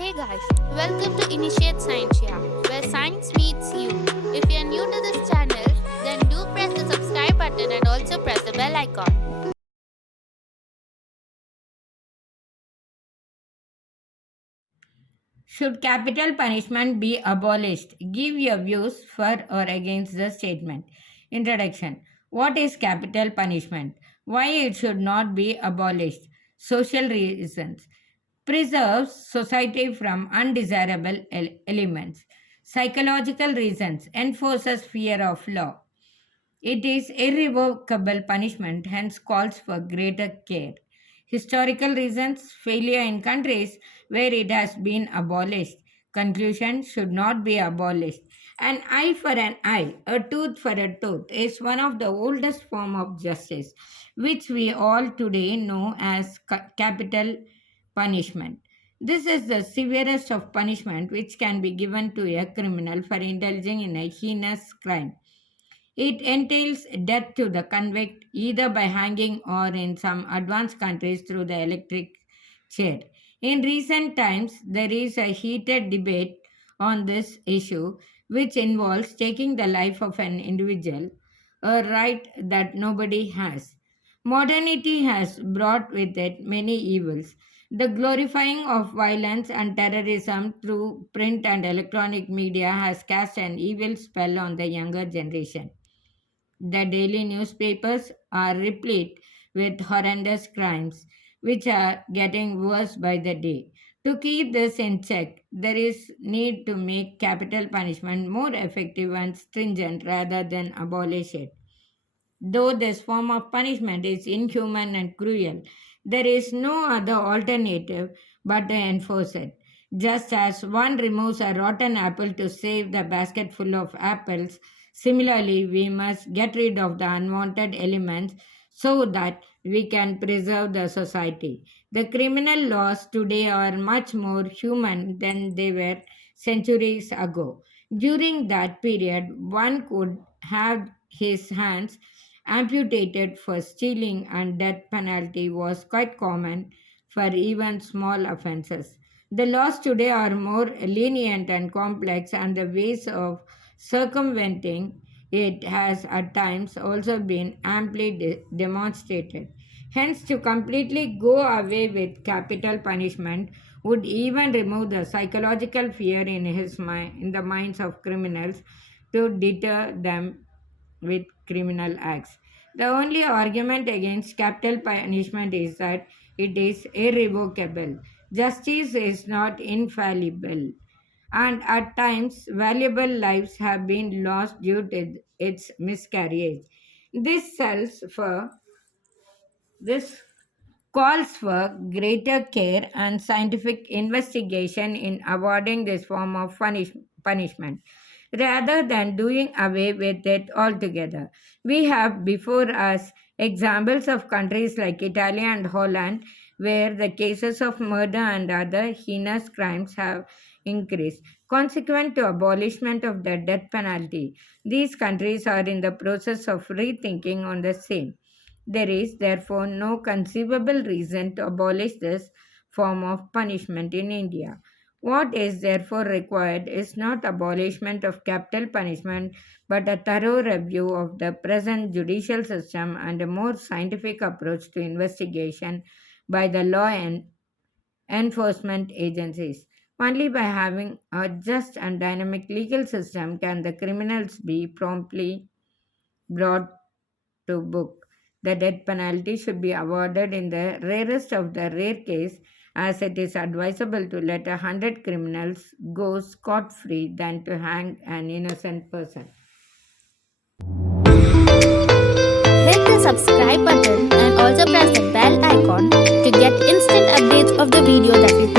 Hey guys, welcome to Initiate Science, where science meets you. If you're new to this channel, then do press the subscribe button and also press the bell icon. Should capital punishment be abolished? Give your views for or against the statement. Introduction. What is capital punishment? Why it should not be abolished? Social reasons. Preserves society from undesirable elements. Psychological reasons. Enforces fear of law. It is irrevocable punishment, hence calls for greater care. Historical reasons failure in countries where it has been abolished. Conclusion should not be abolished. An eye for an eye, a tooth for a tooth is one of the oldest form of justice, which we all today know as capital punishment. This is the severest of punishment which can be given to a criminal for indulging in a heinous crime. It entails death to the convict either by hanging or in some advanced countries through the electric chair. In recent times, there is a heated debate on this issue, which involves taking the life of an individual, a right that nobody has. Modernity has brought with it many evils. The glorifying of violence and terrorism through print and electronic media has cast an evil spell on the younger generation. The daily newspapers are replete with horrendous crimes, which are getting worse by the day. To keep this in check, there is need to make capital punishment more effective and stringent rather than abolish it. Though this form of punishment is inhuman and cruel, there is no other alternative but to enforce it. Just as one removes a rotten apple to save the basket full of apples, similarly, we must get rid of the unwanted elements so that we can preserve the society. The criminal laws today are much more human than they were centuries ago. During that period, one could have his hands amputated for stealing, and death penalty was quite common for even small offenses. The laws today are more lenient and complex, and the ways of circumventing it has at times also been amply demonstrated. Hence, to completely go away with capital punishment would even remove the psychological fear in in the minds of criminals to deter them with criminal acts. The only argument against capital punishment is that it is irrevocable. Justice is not infallible, and at times valuable lives have been lost due to its miscarriage. This sells for this calls for greater care and scientific investigation in awarding this form of punishment rather than doing away with it altogether. We have before us examples of countries like Italy and Holland where the cases of murder and other heinous crimes have increased. Consequent to abolishment of the death penalty, these countries are in the process of rethinking on the same. There is therefore no conceivable reason to abolish this form of punishment in India. What is therefore required is not abolishment of capital punishment but a thorough review of the present judicial system and a more scientific approach to investigation by the law and enforcement agencies. Only by having a just and dynamic legal system can the criminals be promptly brought to book. The death penalty should be awarded in the rarest of the rare case, as it is advisable to let 100 criminals go scot free than to hang an innocent person. Hit the subscribe button and also press the bell icon to get instant updates of the video that we